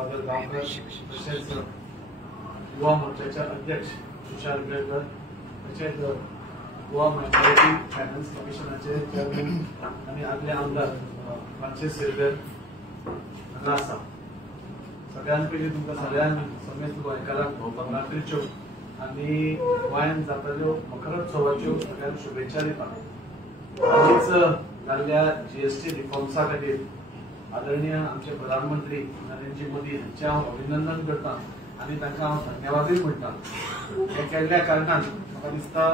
बादल गांवकर तशेंच युवा मोर्चाचे अध्यक्ष तुषार बेळकर तशेंच गोवा मायनॉरिटी फायनान्स कमिशनाचे चेअरमॅन आणि आदले आमदार फ्रांसीस सेव्हियर हांगा आसा। सगळ्यात पयलीं तुमकां सगळ्यांक समेस्त गोंयकारांक रात्रीच्यो आनी गोंयांत जाताल्यो मकरोत्सवाच्यो सगळ्यांक शुभेच्छा दिता। हालींच जाल्ल्या जीएसटी रिफॉर्म्सा खातीर आदरणीय आमचे प्रधानमंत्री नरेंद्र मोदी हांचे हांव अभिनंदन करता आनी तांकां हांव धन्यवादूय म्हणटा। हे केल्ल्या कारणान म्हाका दिसता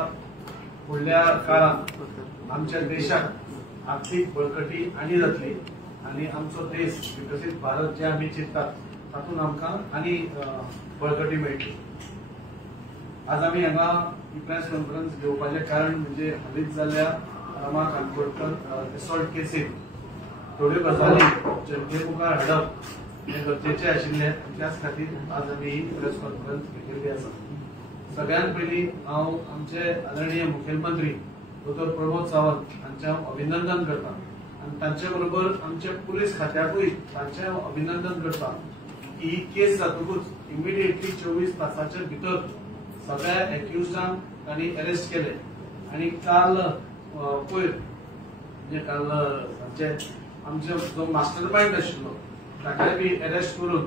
फुडल्या काळात आमच्या देशाक आर्थीक बळकटी आनी जातली आनी आमचो देश विकसीत भारत जे आमी चिंततात तातूंत आमकां आनी बळकटी मेळटली। आज आमी हांगा ही प्रेस कॉन्फरन्स घेवपाचें कारण म्हणजे हालींच जाल्ल्या रमा काणकोडकर एसॉल्ट केसीत थोड्यो गजाली जनते मुखार हाडप हे गरजेचे आशिल्ले त्याच खातीर आज आमी ही प्रेस कॉन्फरन्स घेतिल्ली आसा। सगळ्यात पयलीं हांव आमचे आदरणीय मुखेलमंत्री डॉ प्रमोद सावंत हांचे हांव अभिनंदन करता आनी तांचे बरोबर आमचे पुलीस खात्याकूय तांचे हांव अभिनंदन करता की ही केस जातकूच इमिडिएटली 24 तासाच्या भितर सगळ्या एक्युज्डांक तांणी अरेस्ट केले आनी काल पयर म्हणजे काल सांजचे आमचो जो मास्टर माइंड आशिल्लो ताकाय बी अरेस्ट करून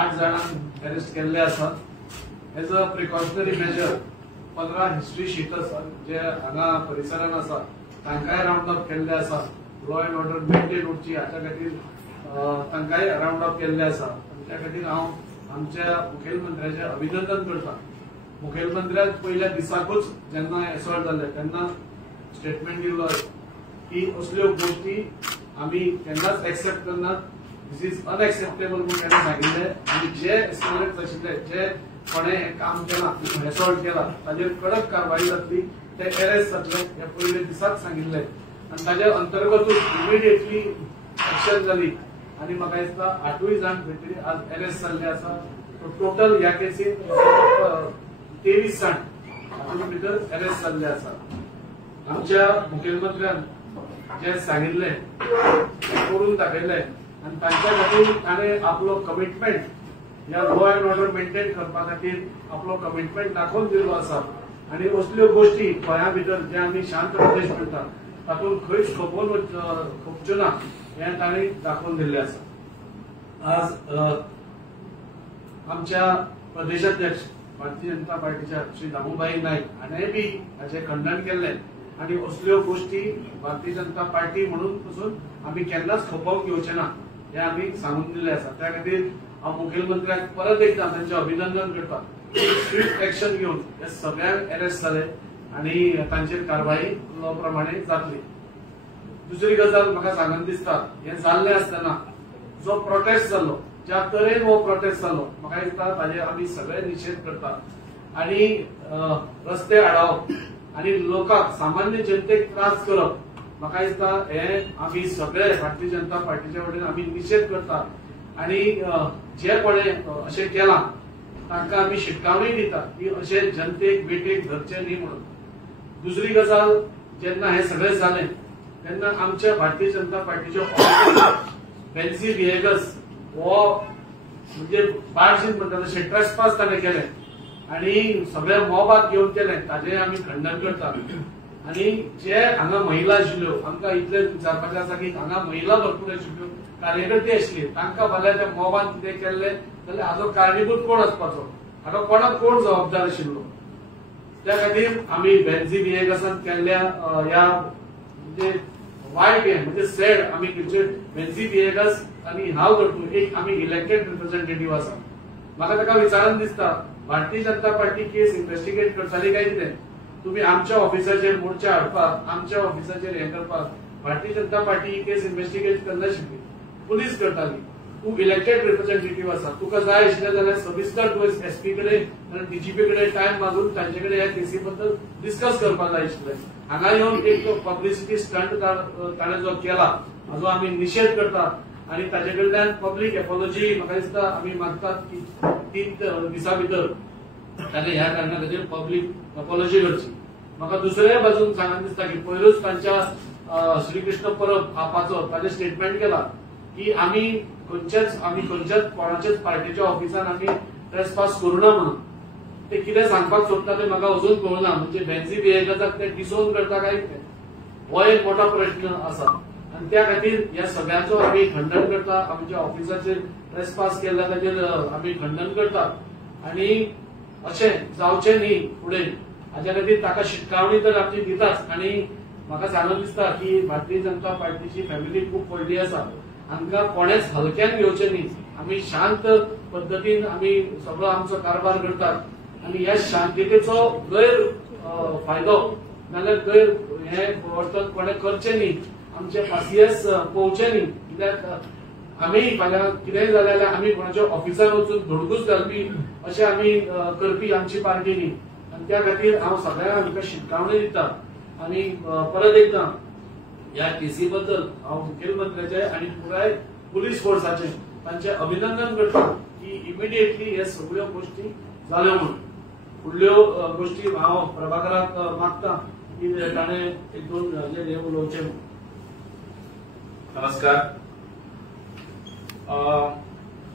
8 जाणांक अरेस्ट केल्ले आसात। As a precautionary major 15 history sheeters जे हांगा परिसरान आसा तांकांय राउंड अप केल्ले आसा। लॉ एंड ऑर्डर मेंटेन उरची हाच्या खातीर तांकांय राउंड अप केल्ले आसा। त्या खातीर हांव आमच्या मुखेलमंत्र्याचे अभिनंदन करता। मुखेलमंत्र्याक पयल्या दिसाकूच जेन्ना एसॉल्ट जाल्ले तेन्ना स्टेटमेंट दिल्लो की असल्यो गोष्टी आमी केन्नाच एक्सेप्ट करनात, दिस इज अनएक्सेप्टेबल म्हणून ताणें सांगिल्लें आनी जे एस्केलेट आशिल्ले जे कोणें हें काम केलां एसॉल्ट केला ताचेर कडक कारवाई जातली, ते अरेस्ट जातले हे पयले दिसाक सांगिल्लें आनी ताचे अंतर्गतूच इमिडिएटली एक्शन जाली आनी म्हाका दिसता 8 जाण खंय तरी आज अरेस्ट जाल्ले आसा। टोटल ह्या केसीन 23 जाण हातूंत भितर अरेस्ट जाल्ले आसा। आमच्या मुखेलमंत्र्यान जे सांगिल्लें करून दाखयलें आनी तांच्या खातीर ताणें आपलो कमिटमेंट ह्या लॉ एंड ऑर्डर मेंटेन करपा खातीर आपलो कमिटमेंट दाखोवन दिल्लो आसा आनी असल्यो गोष्टी गोंया भितर जे आमी शांत प्रदेश म्हणटा तातूंत खंयच खपच्यो ना हें ताणें दाखोवन दिल्लें आसा। आज आमच्या प्रदेशाध्यक्ष भारतीय जनता पार्टीच्या श्री दामूबाई नायक हाणेंय बी हाचे खंडन केल्लें आनी असल्यो गोष्टी भारतीय जनता पार्टी म्हणून पसून आमी केन्नाच खपोवंक घेवचे ना हे आमी सांगून दिल्लें आसा। त्या खातीर हांव मुखेलमंत्र्याक परत एकदां तांचें अभिनंदन करता। स्विफ्ट एक्शन घेवन हे सगळ्यांक अरेस्ट जाले आनी तांचेर कारवाई लॉ प्रमाणे जातली। दुसरी गजाल म्हाका सांगन दिसता हे जाल्लें आसतना जो प्रोटेस्ट जाल्लो ज्या तरेन हो प्रोटेस्ट जाल्लो म्हाका दिसता ताजेर आमी सगळे निशेध करता आनी रस्ते आडावप आनी लोकांक सामान्य जनतेक त्रास करप म्हाका दिसता हे आमी सगळे भारतीय जनता पार्टीचे वतीन आमी निशेध करता आनी जे कोणें अशें केलां तांकां आमी शिटकावणी दिता की अशें जनतेक बेटेक धरचें न्ही म्हणून। दुसरी गजाल जेन्ना हे सगळें जालें तेन्ना आमच्या भारतीय जनता पार्टीचे बेन्सी विएगस हो म्हणजे बाळशीन म्हणटा तशें ट्रेसपास ताणें केलें आनी सगळे मोबाद घेवन केलें ताजें आमी खंडन करता। आनी जे हांगा महिला आशिल्ल्यो आमकां इतलें विचारपाचें आसा की हांगा महिला भरपूर आशिल्ल्यो कार्यकर्ते आशिल्ले तांकां फाल्यां त्या मोबान कितें केल्लें जाल्यार हाजो कारणीभूत कोण आसपाचो, हाका कोणाक कोण जबाबदार आशिल्लो। त्या खातीर आमी बेन्सी विएगसान केल्ल्या ह्या म्हणजे वायट हें म्हणजे सॅड आमी बेन्सी विएगस आनी हांव करतलो एक आमी इलेक्टेड रिप्रेझेंटेटिव्ह आसा। म्हाका ताका विचारून दिसता भारतीय जनता पार्टी केस इन्व्हेस्टिगेट करताली काय कितें, तुम्ही आमच्या ऑफिसाचेर मोर्चा हाडपाक आमच्या ऑफिसाचेर हें करपाक भारतीय जनता पार्टी ही केस इन्व्हेस्टिगेट करनाशिल्ली, पुलीस करताली। तूं इलेक्टेड रिप्रेझेंटेटिव्ह आसा, तुका जाय आशिल्लें जाल्यार सविस्तर तुवें एसपी कडेन आनी डीजीपी कडेन टायम मागून तांचे कडेन ह्या केसी बद्दल डिस्कस करपाक जाय आशिल्लें। हांगा येवन एक पब्लिसिटी स्टंट ताणें जो केला हाजो आमी निशेध करता आनी ताचे कडल्यान पब्लीक एपॉलॉजी म्हाका दिसता आमी मागतात की 3 दिसां भितर ताणें ह्या कारणां खातीर पब्लीक एपॉलॉजी करची। म्हाका दुसऱ्या बाजून सांगन दिसता की पयरूच तांच्या श्रीकृष्ण परब आपाचो ताणें स्टेटमेंट केला की आम्ही खंयच्याच कोणाच्याच पार्टीच्या ऑफिसान आम्ही ट्रेसपास करूना म्हणून ते कितें सांगपाक सोदता ते म्हाका अजून कळना. म्हणजे बेन्झी बिहेवियराक ते डिसोन करता काय हो एक मोठा प्रश्न आसा आणि त्या खातीर ह्या सगळ्यांचो आम्ही खंडन करता. आमच्या ऑफिसाचेर ट्रेसपास केल्ल्या ताचेर आम्ही खंडन करता आणि अशें जावचें न्ही फुडें हाच्या खातीर ताका शिटकावणी तर आमची दिताच. आणि म्हाका सांगून दिसता की भारतीय जनता पार्टीची फॅमिली खूप व्हडली आसा. हांकां कोणेच हलक्यान घेवचें न्ही. आमी शांत पद्दतीन आमी सगळो आमचो कारभार करतात आणि ह्या शांततेचो गैर फायदो नाल्यार गैर हे वर्तन कोणें करचें न्ही. आमचे पासियेस पोवचे न्ही. कित्याक आमी फाल्यां कितेंय जालें जाल्यार आमी कोणाच्या ऑफिसान वचून धडकूच घालपी अशें आमी करपी आमची पार्टी न्ही. आणि त्या खातीर हांव सगळ्यांक हांकां शिटकावणी दिता आणि परत एकदा ह्या केसी बद्दल हांव मुखेलमंत्र्याचे आणि पुराय पुलीस फोर्साचे तांचे अभिनंदन करता की इमिडिएटली हे सगळ्यो गोष्टी जाल्यो म्हणून. फुडल्यो गोष्टी हांव प्रभाकराक मागता की ताणें एक दोन हे उलोवचें. नमस्कार.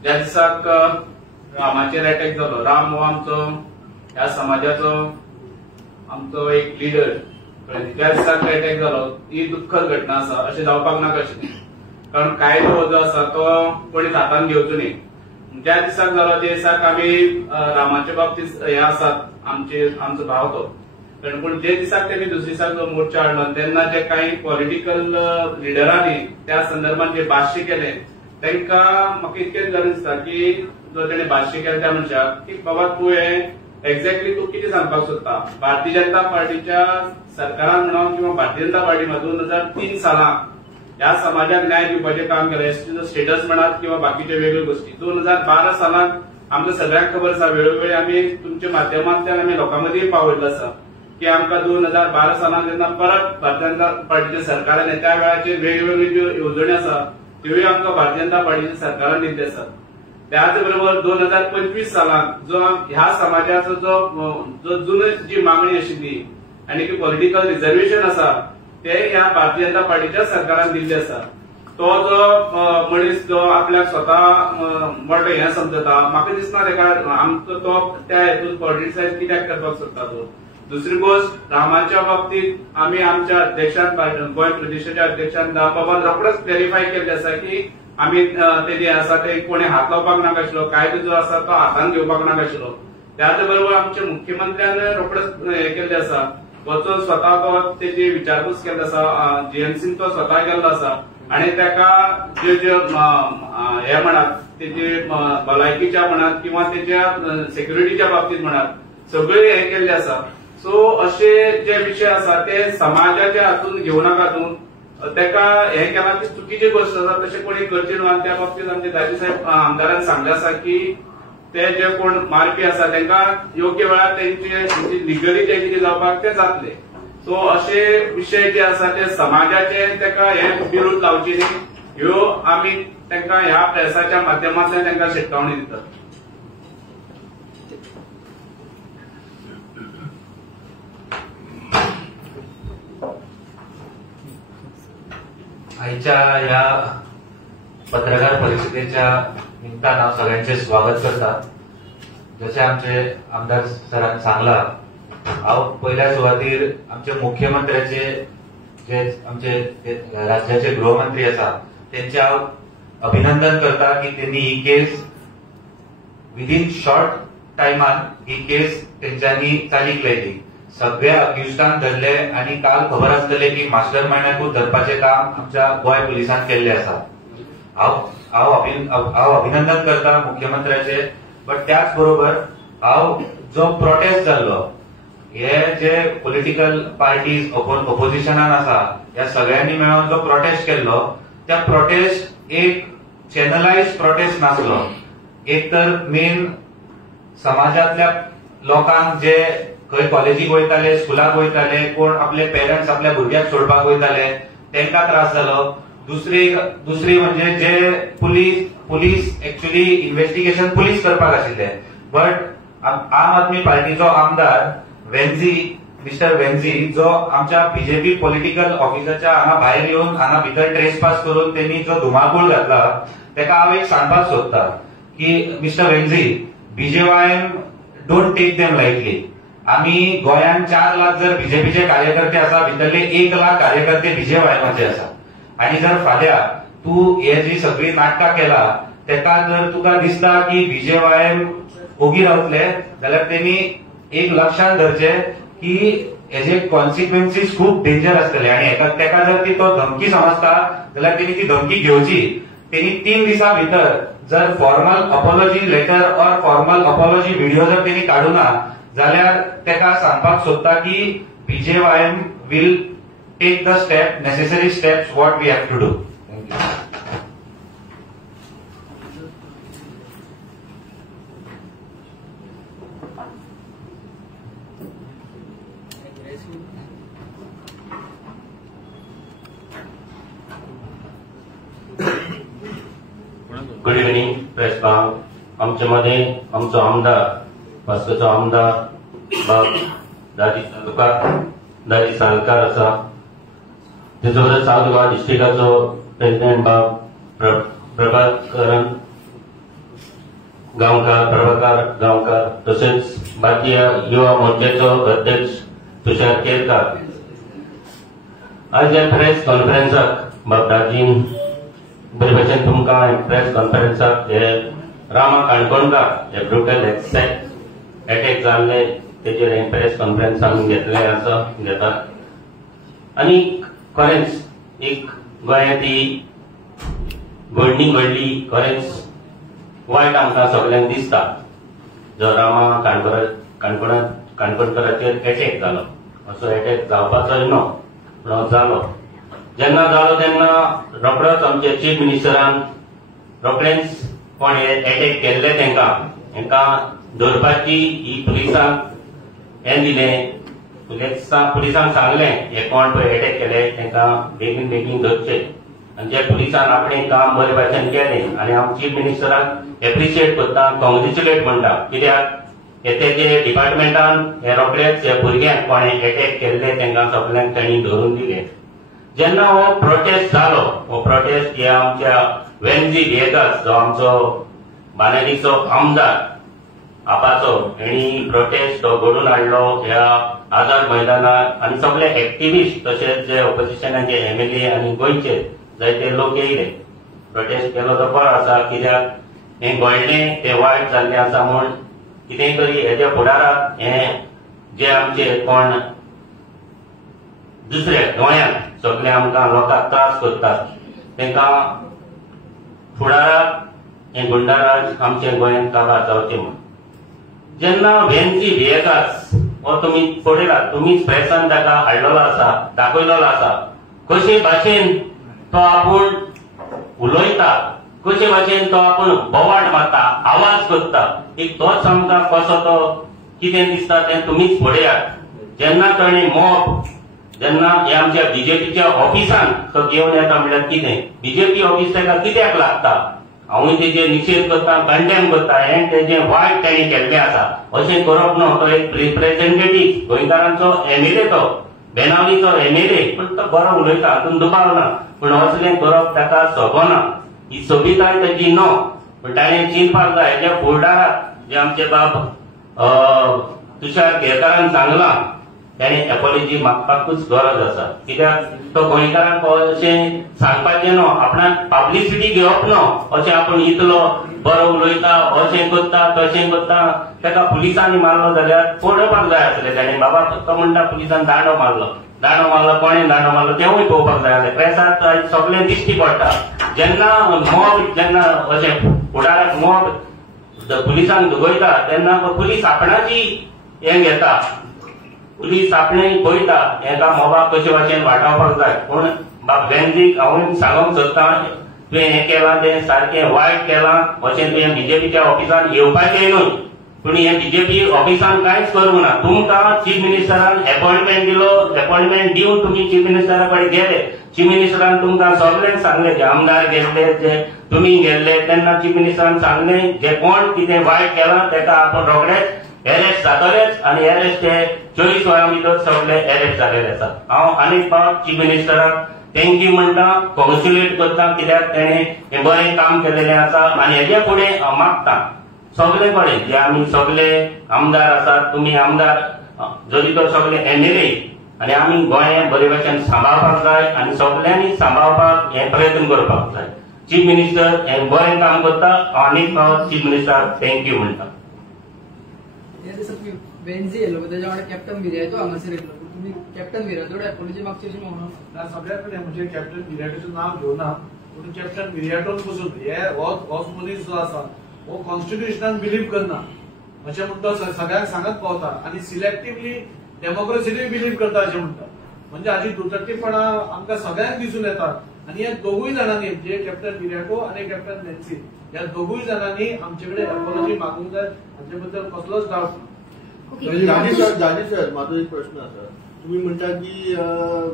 ज्या दिसाक रामाचेर अटॅक जालो, राम हो आमचो ह्या समाजाचो आमचो एक लिडर, ज्या दिसाक अटॅक जालो ही दुःखद घटना आसा. अशें जावपाक नाका अशें. कारण कायदो जो आसा तो कोणीच हातान घेवचो न्ही. ज्या दिसाक जालो त्या दिसाक आमी रामाच्या बाबतींत हे आसात आमचो भाव तो. पण जे दिसाक त्यांनी दुसरे दिसाक जो मोर्चा हाडलो तेन्ना जे काही पॉलिटिकल लिडरांनी त्या संदर्भात जे भाष्य केले तांकां म्हाका इतकेंच गरज दिसता की जो तेणें भाष्य केलें त्या मनशाक की बाबा तूं हे एक्झॅक्टली तूं कितें सांगपाक सोदता. भारतीय जनता पार्टीच्या सरकारान म्हणून किंवा भारतीय जनता पार्टी 2003 सालांत ह्या समाजाक न्याय दिवपाचें काम केलें. एसटीचो स्टेटस म्हणात किंवा बाकीचे वेगळ्यो गोष्टी. 2012 सालांत आमकां सगळ्यांक खबर आसा, वेळोवेळी आमी तुमच्या माध्यमांतल्यान आमी लोकां मदीं पावयल्लो आसा की आमकां 2012 सालांत जेन्ना परत भारतीय जनता पार्टीच्या सरकारान त्या वेळाचेर वेगवेगळ्यो ज्यो येवजणी आसा त्योय आमकां भारतीय जनता पार्टीच्या सरकारान दिल्ल्यो आसात. त्याच बरोबर 2025 सालांत जो ह्या समाजाचो जो जुनी जी मागणी आशिल्ली आनी की पॉलिटिकल रिजर्वेशन आसा ते ह्या भारतीय जनता पार्टीच्या सरकारान दिल्ले आसा. तो जो मनीस जो आपल्याक स्वता मोठो हें समजता म्हाका दिसना तेका आमचो तो त्या हेतून पॉलिटिसायज कित्याक करपाक सोदता तो. दुसरी गोष्ट रामाच्या बाबतीत आमी आमच्या अध्यक्षान गोंय प्रदेशाच्या अध्यक्षान बाबा रोखडोच क्लॅरिफाय केल्लें आसा की आमी ते जे आसा ते कोणी हात लावपाक नाका आशिल्लो. कायदो जो आसा तो हातान घेवपाक नाका आशिल्लो. त्याच बरोबर आमच्या मुख्यमंत्र्यान रोखडोच हें केल्लें आसा. वचून स्वता तो तेजी विचारपूस केल्ली आसा. जीएमसीन तो स्वता गेल्लो आसा आणि ताका जे जे हे म्हणात तेजे भलायकीच्या म्हणात किंवा तेच्या सेक्युरिटीच्या बाबतीत म्हणात सगळे हे केल्ले आसा. सो असे जे विषय आसा ते समाजाच्या हातून घेवं नाका. तेका हे केला की चुकीची गोष्ट आसा तशें कोणी करचे न्हू. आणि त्या बाबतीत आमचे दाजी साहेब आमदारान सांगले आसा की ते जे कोण मारपी आसा तांकां योग्य वेळार तेंचे लिगली जे कितें जावपाक ते जातले. सो असे विषय जे आसा ते समाजाचे तेका हे विरोध लावचे न्ही. ह्यो आमी तांकां ह्या प्रेसाच्या माध्यमांतल्यान तांकां शिटकावणी दितात. आजच्या या पत्रकार परिषदेच्या निमतान हांव सगळ्यांचे स्वागत करता. जशें आमचे आमदार सरान सांगला हांव पयल्या सुवातेर आमच्या मुख्यमंत्र्याचे जे आमचे राज्याचे गृहमंत्री आसा तेंचे हांव अभिनंदन करता की त्यांनी ही केस विदिन शॉर्ट टायमान ही केस तेंच्यांनी चालीक लायली. सगळ्या अक्युज्डांक धरले आणि काल खबर आसतले की मास्टर माइंडाकूच धरपाचें काम आमच्या गोंय पुलिसांन केल्लें आसा. हांव अभिनंदन करता मुख्यमंत्र्याचे. बट त्याच बरोबर हांव जो प्रोटेस्ट जाल्लो हे जे पॉलिटिकल पार्टीज ऑपोजिशनान आसा ह्या सगळ्यांनी मेळून जो प्रोटेस्ट केल्लो त्या प्रोटेस्ट एक चॅनलायज्ड प्रोटेस्ट नासलो. एक तर मेन समाजातल्या लोकांक जे खंय कॉलेजीक वयताले स्कुलाक वयताले कोण आपले पेरंट्स आपल्या भुरग्याक सोडपाक वयताले तांकां त्रास जालो. दुसरी म्हणजे जे पुलीस एक्चुअली इन्व्हेस्टिगेशन पुलीस करपाक आशिल्ले. बट आम आदमी पार्टीचो आमदार वेन्झी मिस्टर वेन्झी जो आमच्या बीजेपी पॉलिटिकल ऑफिसाच्या हांगा भायर येवन हांगा भितर ट्रेस पास करून त्यांनी जो धुमाकूळ घातला तेका हांव एक सांगपाक सोदता की मिस्टर वेन्झी BJYM don't take them lightly. आम्ही गोंयात 4 लाख जर बीजेपीचे कार्यकर्ते आसा भितरले 1 लाख कार्यकर्ते बीजेवायएमाचे आसा आणि जर फाल्यां तू हे जी सगळी नाटकां केला तेका जर तुका दिसता की बीजेवायएम ओगी रावतले जाल्यार त्यांनी एक लक्षात धरचे की हेजे कॉन्सिक्वेन्सीस खूप डेंजर आसतले आणि तेका जर ती तो धमकी समजता जाल्यार त्यांनी ती धमकी घेवची. त्यांनी 3 दिसां भितर जर formal apology letter or formal apology video जर त्यांनी काडूना जाल्यार तेका सांगपाक सोदता की BJYM will take the step necessary steps what we have to do. Good evening press club. आमच्या मध्ये आमचो आमदार वास्कोचो आमदार बाब दाजी सालकार आसा. तेचो बरोबर सावथ गोवा डिस्ट्रिक्टाचो प्रेसिडेंट बाब प्रभाकर गांवकार तसेच भारतीय युवा मोर्चाचो अध्यक्ष तुषार केरकार. आज ह्या प्रेस कॉन्फरन्साक बाब दाजीन बरे भशेन तुमकां प्रेस कॉन्फरन्साक हे रामा काणकोणकार हे ब्रुटल अटॅक जाल्ले तेजेर हे प्रेस कॉन्फरन्स आमी घेतात. आनी खरेंच एक गोंयांत ही घडणी घडली खरेंच वायट आमकां सगळ्यांक दिसता. जो रामा काणकोणकराचेर अटॅक जालो असो अटॅक जावपाचोय न्हू पूण जालो. जेन्ना जालो तेन्ना रोखडोच आमचे चीफ मिनिस्टरान रोखडेंच कोण हे अटॅक केल्ले तांकां धरपाची ही पुलिसांक हें दिलें. पुलिसांक सांगलें हे कोण पळय अटॅक केले तांकां बेगीन धरचे. आनी जे पुलिसान आपणें काम बरे भाशेन केलें आनी हांव चीफ मिनिस्टराक एप्रिशिएट करता, कॉंग्रेच्युलेट म्हणटा. कित्याक तेजे डिपार्टमेंटान हे रोखडेच हे भुरग्यांक कोण अटॅक केल्ले तांकां सगळ्यांक तांणी धरून दिले. जेन्ना हो प्रोटेस्ट जालो, हो प्रोटेस्ट हे आमच्या वेन्झी व्हिएगास जो आमचो बानेरीचो आमदार आपाचो हेणी प्रोटेस्ट तो घडून हाडलो ह्या आझाद मैदानार आनी सगळे एक्टिविस्ट तशेंच जे ऑपोजिशनाचे एमएलए आनी गोंयचे जायते लोक येयले. प्रोटेस्ट केलो तो बरो आसा कित्याक हें घडलें तें वायट जाल्लें आसा म्हूण कितेंय तरी हेच्या फुडाराक हें जे आमचे कोण दुसरे गोंयांत सगळे आमकां लोकांक त्रास करतात तांकां फुडाराक हें गुंडाराज आमचे गोंयांत काबार जावचें म्हूण. जेन्ना वेन्झी व्हिएगास हो तुमी पळयलात, तुमीच प्रेसान ताका हाडलेलो आसा, दाखयलेलो आसा कशे भाशेन तो आपूण उलयता, कशे भाशेन तो आपूण बोवाट मारता, आवाज करता. एक तोच आमकां कसो तो कितें दिसता तें तुमीच पळयात. जेन्ना ताणें जेन्ना हे आमच्या बीजेपीच्या ऑफिसान तो घेवन येता म्हणल्यार कितें बीजेपी ऑफिस ताका कित्याक लागता. हांवूय तेजे निशेध करता, कंडेम करता. हें तेजें वायट ताणें केल्लें आसा अशें करप न्हू. तो एक रिप्रेझेंटेटीव गोंयकारांचो एमएलए, तो बेनावलीचो एमएलए, पूण तो बरो उलयता, हातून दुबाव ना. पूण असलें करप ताका सोबना. ही सोबिताय ताची न्हू. पूण ताणें चिंतपाक जाय जे फुडाराक जे आमचे बाब तुषार केरकारान सांगलां ताणें एपॉलॉजी मागपाकूच गरज आसा. कित्याक तो गोंयकारांक अशें सांगपाचें न्हू, आपणाक पब्लिसिटी घेवप न्हू. अशें आपूण इतलो बरो उलयता, अशें करता तशें करता. ताका पुलिसांनी मारलो जाल्यार पळोवपाक जाय आसलें ताणें. बाबा तो म्हणटा पुलिसान दांडो मारलो कोणें दांडो मारलो तेंवूय पळोवपाक जाय आसलें. प्रेसांत आयज सगळें दिश्टी पडटा. जेन्ना अशें फुडाराक मोब पुलिसांक दुगयता तेन्ना पुलीस आपणाची हें घेता, पुलीस आपणें पळयता हेका मोबाक कशे भाशेन वाटावपाक जाय. पूण बाब वेन्झीक हांव सांगूंक सोदता तुवें हें केलां तें सारकें वायट केलां. अशें तुवें बीजेपीच्या ऑफिसान येवपाचें न्हू. पूण हें बीजेपी ऑफिसान कांयच करूंक ना. तुमकां चीफ मिनिस्टरान अपॉयंटमेंट दिलो, अपॉयंटमेंट दिवन तुमी चीफ मिनिस्टरा कडेन गेले. चीफ मिनिस्टरान तुमकां सगळ्यांक सांगलें जे आमदार गेल्ले जे तुमी गेल्ले तेन्ना चीफ मिनिस्टरान सांगलें जे कोण कितें वायट केलां ताका आपूण रोखडेच अरेस्ट जातलेच आणि अरेस्ट हे 24 वरां भितर सगळे अरेस्ट जालेले आसात। हांव आनीक फावट चीफ मिनिस्टराक थँक्यू म्हणटा, कॉंग्रॅच्युलेट करता, कित्याक तेणे हे बरें काम केलेलें आसा आणि हेच्या फुडें हांव मागता सगळे कडेन जे आमी सगळे आमदार आसात, तुमी आमदार जरी तर सगळे एमएलए आणि आमी गोंय बरे भशेन सांबाळपाक जाय आणि सगळ्यांनी सांबाळपाक हे प्रयत्न करपाक जाय। चीफ मिनिस्टर हे बरें काम करता, आनीक फावट चीफ मिनिस्टराक थँक्यू म्हणटा। या दिसाक वेन्झी येयलो त्याच्या वांगडा कॅप्टन विरायतो हांगासर येयलो, तुम्ही कॅप्टन विरायतोड एपॉलॉजी मागची अशी म्हणून सगळ्याकडे म्हणजे कॅप्टन विराटोचं नाव घेवना, पूण कॅप्टन विराटोन पसून हे होच मनीस जो आसा हो कॉन्स्टिट्युशनान बिलीव करना अशें म्हणटा, सगळ्यांक सांगत पावता आणि सिलेक्टिव्हली डेमोक्रेसीनी बिलीव करता अशें म्हणटा। म्हणजे हाची दुटट्टीपणा आमकां सगळ्यांक दिसून येता आणि ह्या दोगूय जाणांनी जे कॅप्टन विराटो आणि कॅप्टन वेन्सी ह्या दोगूय जाणांनी आमचे कडेन एपॉलॉजी मागूंक जाय, हाचे बद्दल कसलोच डावट ना। जानी सर, माझा एक प्रश्न असा, तुम्ही म्हणता की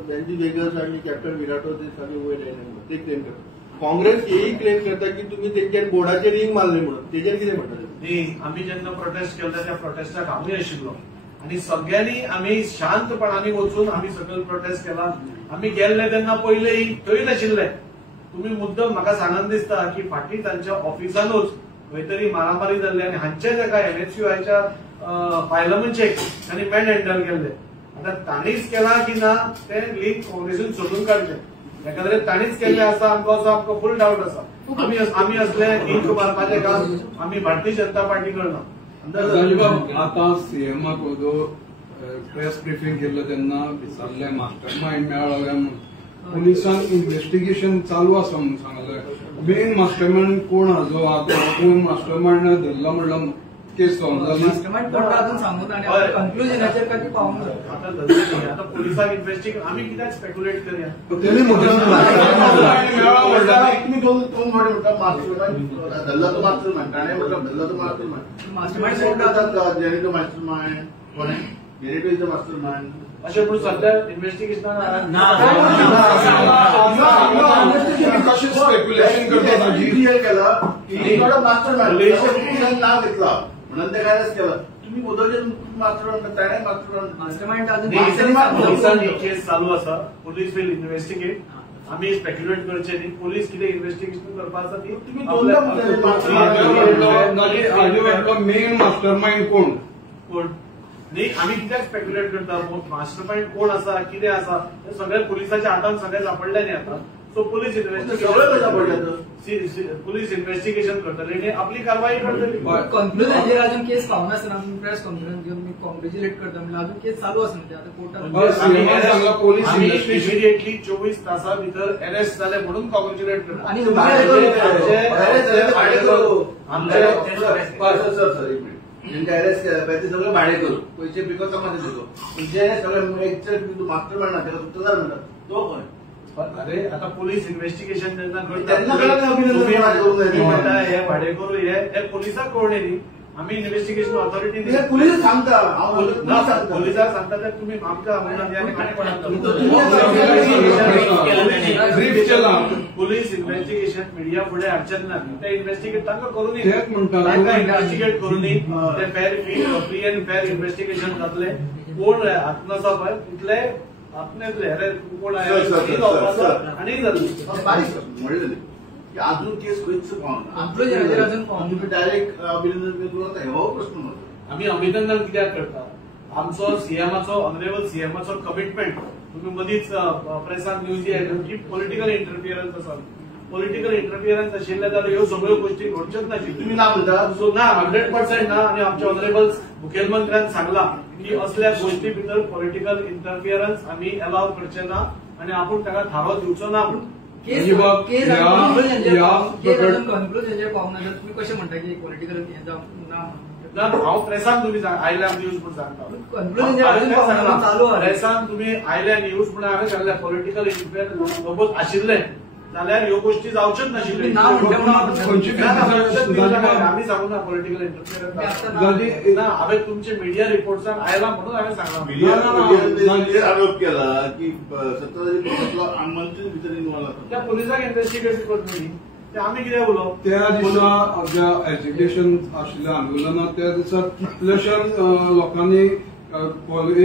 वेन्सी वेगस आणि कॅप्टन विराटो ते सगळे वयर येयले ते क्लेम करता, काँग्रेस हेही क्लेम करता की तुम्ही तेंच्यान बोर्डाचेर रिंग मारले म्हणून, तेजेर कितें म्हणटा? न्ही, आमी जेन्ना प्रोटेस्ट केला त्या प्रोटेस्टाक हांवूय आशिल्लो आणि सगळ्यांनी आमी शांतपणाने वचून आमी सकयल प्रोटेस्ट केला। आमी गेल्ले तेन्ना पयलें थंय नाशिल्ले, तुम्ही मुद्दम म्हाका सांगन दिसता की फाटीं तांच्या ऑफिसानूच खंय तरी मारामारी जाल्ली आणि हांचेच एका NSUIच्या पार्लमेंटचेक तांणी मॅन हँडल केल्ले। आता तांणीच केला की ना ते लिंक काँग्रेसीन सोडून काडले, एखाद्रे तांणीच केल्ले आसा आमकां फुल डावट आसा। आमी असले लिंक मारपाचे काम आमी भारतीय जनता पार्टी करना। आता सीएमाक जो प्रेस ब्रिफिंग केलं तेन्ना विचारले मास्टर माइंड मेळ्ळो म्हणून पुलिसान इन्व्हेस्टिगेशन चालू आसा म्हणून सांगले। मेन मास्टर माइंड कोण हा जो कोण मास्टर माइंड धरला म्हणलं केस सॉल्व जाली? मास्टरमाइंड कोण अजून सांगून आणि कन्क्लुजनाचेर काय पावूंक जाय। आता पुलिसांक इन्व्हेस्टिगेट आमी कित्याक स्पेक्युलेट करया? तुम्ही दोन म्हणटा मास्टर धरला तो मास्टर माइंड, ताणे म्हटलं धरला तो master mind, mastermind genito master mind कोण आहे? Genito is the master mind अशें म्हणून सध्या इन्व्हेस्टिगेशनाक केला की मास्टर माइंड नाव घेतला म्हणून ते काय केलं, तुम्ही उदोगे मास्टर माइंड ताणे मास्टरमाइंड अजून पोलिसांनी केस चालू आसा, पोलीस विल इन्व्हेस्टिगेट, आमी स्पेक्युलेट करचे न्ही, पोलीस कितें इन्व्हेस्टिगेशन करपा आसा ती तुम्ही मेन मास्टर माइंड कोण न्ही, आमी कित्याक स्पेक्युलेट करता? मास्टर माइंड कोण आसा कितें आसा हे सगळे पुलिसाच्या हातान सगळे सापडले न्ही आता। सो पोलीस इन्व्हेस्टिगेशन करतले आणि आपली कारवाई करतली। कन्क्लुजनाचेर अजून केस पावना आसतना तुम्ही प्रेस कॉन्फरन्स घेऊन मी कॉंग्रॅच्युलेट करता म्हणजे अजून केस चालू आसा म्हणजे आता कोर्टात आमी इमिडिएटली 24 तासां भितर अरेस्ट जाले म्हणून कॉंग्रॅच्युलेट करता। आणि जेंका अरेस्ट केला ते सगळे भाडे करू पयशे पिको समाज देतो, जे सगळे एक्चुअली मास्टर माइंड त्याला गुप्तदार म्हणतात तो कोण? अरे आता पोलीस इन्व्हेस्टिगेशन जेन्ना त्यांना कळलं अभिनंदन म्हणटा हे भाडेकरू हे पोलिसाक कळणे न्ही, आमी इन्व्हेस्टिगेशन ऑथॉरिटी पुलीस सांगता पोलिसाक सांगता तर तुम्ही आमकां पोलीस इन्व्हेस्टिगेशन मिडिया फुडें हाडचें ना, ते इन्व्हेस्टिगेट तांकां करून इन्व्हेस्टिगेट करून ते फ्री अँड फेअर इन्व्हेस्टिगेशन जातले, कोण हातून आसा पळय तितले आपल्यातले अरे कोण आहे आणि म्हणलेले की अजून केस खंयच पावना, तुम्ही डायरेक्ट अभिनंदन करता हो प्रश्न म्हणतो। आम्ही अभिनंदन कित्याक करता? आमचो सीएमाचो ऑनरेबल सीएमाचो कमिटमेंट तुम्ही मदींच प्रेसाक न्यूज येयल्यो की पॉलिटिकल इंटरफियरन्स आसा, पॉलिटिकल इंटरफियरन्स आशिल्ले जाल्यार ह्यो सगळ्यो गोष्टी घडच्योच नाशिल्ल्यो। तुम्ही ना म्हणता सो ना 100% ना, आणि आमच्या ऑनरेबल मुखेलमंत्र्यान सांगला की असल्या गोष्टी भितर पॉलिटिकल इंटरफियरन्स आम्ही अलाव करचे ना आणि आपण ताका थारो दिवचो ना म्हणून। कन्क्लुजनाचेर पावना जाल्यार तुम्ही कशें म्हणटा की पॉलिटिकल हे जावं ना? हांव प्रेसान तुम्ही आयल्या न्यूज म्हणून सांगता, कन्क्लुजनाचेर अजून पावना चालू आहा। प्रेसान तुम्ही आयल्या न्यूज म्हणून हांवें सांगल्या पॉलिटिकल इंटरफियरन्स सपोज आशिल्ले जाल्यार ह्यो गोष्टी जावच्योच नाशिल्ल्यो। आमी सांगू ना पॉलिटिकल इंटरफियरन्स ना, हांवें तुमचे मीडिया रिपोर्ट्सान आयला म्हणून हांवें सांगला आरोप केला की सत्ताधारी पक्षातलो मंत्री भितर इन्वॉल्व आसा, त्या पुलिसाक इन्व्हेस्टिगेट करतली, ते आम्ही कितें उलोवप त्या दिसा ज्या एज्युकेशन आशिल्ल्या आंदोलनात त्या दिसा कितल्याशा लोकांनी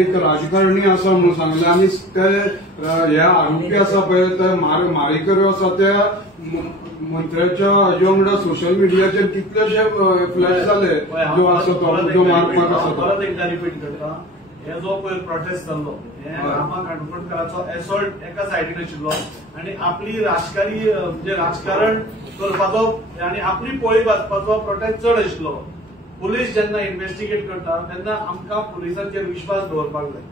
एक राजकारणी आसा म्हणून सांगले आनी ते हे आरोपी आसा पळय ते मारेकरी आसा त्या मंत्र्याच्या हाजे वांगडा सोशल मिडियाचेर कितलेशे फ्लॅश जाले जो आसा तो जो मारपाक आसा तो. परत एकदा रिपीट करता हे जो पळय प्रोटेस्ट जाल्लो हे रामा काणकोणकाराचो एसॉल्ट एका सायडीन आशिल्लो आनी आपली राजकारी म्हणजे राजकारण करपाचो आनी आपली पोळी भाजपाचो प्रोटेस्ट चड आशिल्लो. पुलीस जेन्ना इन्व्हेस्टिगेट करता तेन्ना आमकां पुलिसांचेर विश्वास दवरपाक जाय.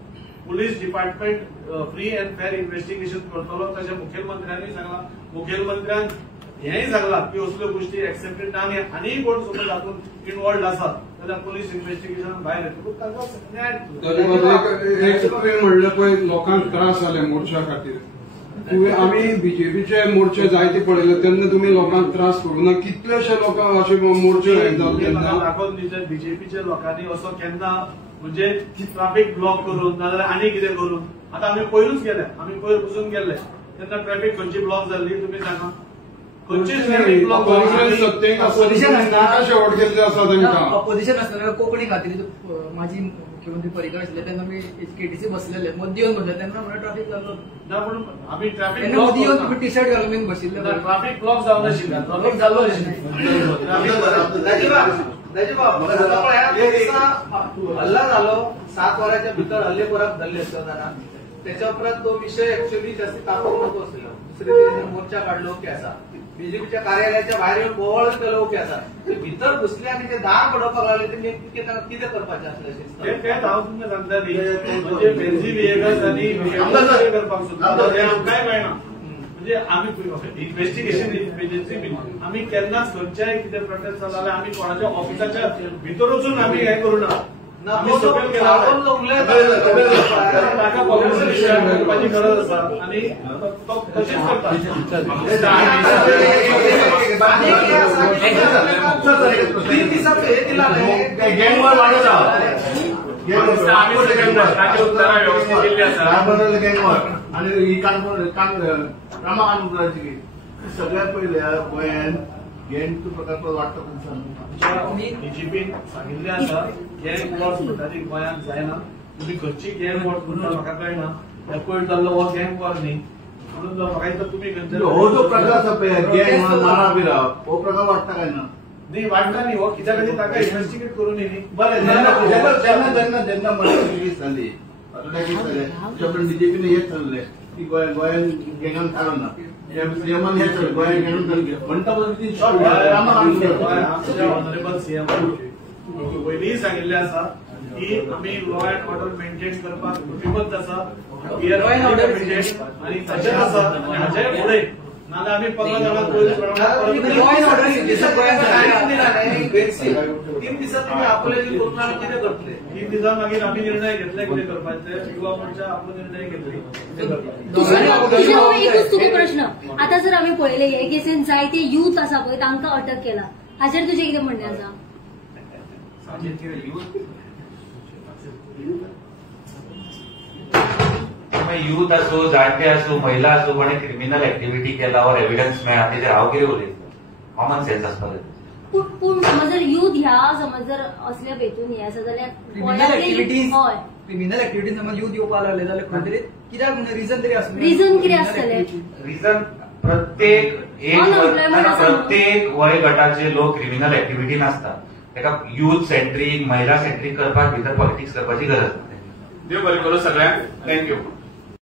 Police department free and fair investigation करतलो तशें मुखेलमंत्र्यांनी सांगलां. मुखेलमंत्र्यान हेंय सांगलां की असल्यो गोष्टी एक्सेप्टेड ना आनी कोण समज हातूंत इन्वॉल्ड आसात जाल्यार पुलीस इन्व्हेस्टिगेशन भायर येतकूच ताचो न्याय. एक तुवें म्हणलें पळय लोकांक त्रास जाले मोर्चा खातीर आमी बीजेपीचे मोर्चे जायते पळयले तेन्ना तुमी लोकांक त्रास करूं ना कितलेशे लोकांक अशे मोर्चे जाले तेन्ना दाखोवन दिता बीजेपीच्या लोकांनी असो केन्ना म्हणजे ट्रॅफिक ब्लॉक करून नाजाल्यार आनी कितें करून आतां आमी पयरूच गेले आमी पयर बसून गेल्ले तेन्ना ट्रॅफिक खंयची ब्लॉक जाल्ली तुमी सांगा खंयचीच ट्रॅफिक ब्लॉक काँग्रेस सत्तेक आसा शेवट केल्ले आसा तांकां ऑपोजिशन आसतना कोंकणी खातीर माझी मुख्यमंत्री पर्रीकर आशिल्ले तेन्ना आमी केटीसी बसलेले मदीं येवन बसले तेन्ना म्हणून ट्रॅफिक जाल्लो ना पूण आमी ट्रॅफिक तेन्ना मदीं येवन तुमी टी शर्ट घालून बशिल्ले ट्रॅफिक ब्लॉक जावन आशिल्ले ट्रॅफिक जाल्लो हल्ला झालो 7 वरांच्या भितर हल्लेखोराक धरले असताना त्याच्या उपरांत तो विषय ऍक्च्युअली जास्त तापोवंक नको आसलो. दुसरे मोर्चा काढलो ओके आसा बीजेपीच्या कार्यालयाच्या भायर येवन बोवाळ केलो ओके आसा ते भितर घुसले आनी ते दार बडोवपाक लागले ते कितें करपाचें आसलें तेच हांव तुमकां सांगता न्ही म्हणजे फेन्सी बिहेवियर्स आनी करपाक सुद्दां आमकांय मेळना. म्हणजे आमी इन्व्हेस्टिगेशन एजन्सी आमी केन्नाच खंयच्याय कितें प्रोटेस्ट जाता जाल्यार आमी कोणाच्या ऑफिसाच्या भितर वचून आमी हें करूना. आमी सकयल गेला ताका पब्लिसिटी करपाची गरज आसा आनी तो तशीच करता. 3 दिसांचो हे दिला गँगवर वाडत आणि ही रामा काणकोणकाराची सगळ्यात पहिले गोंयान गँगचो प्रकार वाडटा तुमचा डीजीपीन सांगिल्लें आसा गँग वॉर म्हणटाली गोंयांत जायना. तुमी खंयची गँग वॉर म्हणटा म्हाका कळना. हे पयर जाल्लो हो गँग वॉर न्ही म्हणून म्हाका दिसता तुमी खंयचे हो जो प्रकार आसा पळय गँग मारा बिरा हो प्रकार वाडटा काय ना न्ही वाडटा न्ही हो कित्याक ताका इन्व्हेस्टिगेट करून न्ही. बरें जेन्ना मला रिलीज जाली डीजीपीने हेच ठरले की गोंयान गँगान काडना सीएमान हेच ठरलें गोंयान गँगान म्हणटा ऑनरेबल सीएम पयलींय सांगिल्लें आसा की आमी लॉ अँड ऑर्डर मेंटेन करपाक कटिबद्ध आसा आनी ताचेर आसा आनी हाचे फुडें नाल्यार आमी 15 जाणां लॉ अँड ऑर्डर तीन दिसात तुम्ही आपले कितें करतले 3 दिसां मागीर आमी निर्णय घेतले कितें करपाचे युवा मोर्चा आपलो निर्णय घेतली. एकूच तुका प्रश्न आता जर आमी पळयले हे केसीन जायते यूथ आसा पळय तांकां अटक केला हाचेर तुजें कितें म्हणणें आसा? यूथ असो जाणटे असो महिला असो कोणी क्रिमिनल ऍक्टिव्हिटी केला और एव्हिडन्स मेळ्ळा तेजेर हांव कितें उलयतलो कॉमन सेन्स आसपाक जाय. पूण समज जर यूथ ह्या समज जर असल्या हेतून हे आसा जाल्यार क्रिमिनल ऍक्टिव्हिटी समज यूथ येवपाक लागले जाल्यार खंय तरी कित्याक रिजन तरी आसलें. रिजन कितें आसतलें? रिजन प्रत्येक वय गटाचे लोक क्रिमिनल ऍक्टिव्हिटीन आसतात. ताका यूथ सेंट्रीक महिला सेंट्रीक करपाक भितर पॉलिटिक्स करपाची गरज ना. देव बरें करूं सगळ्यांक. थँक्यू.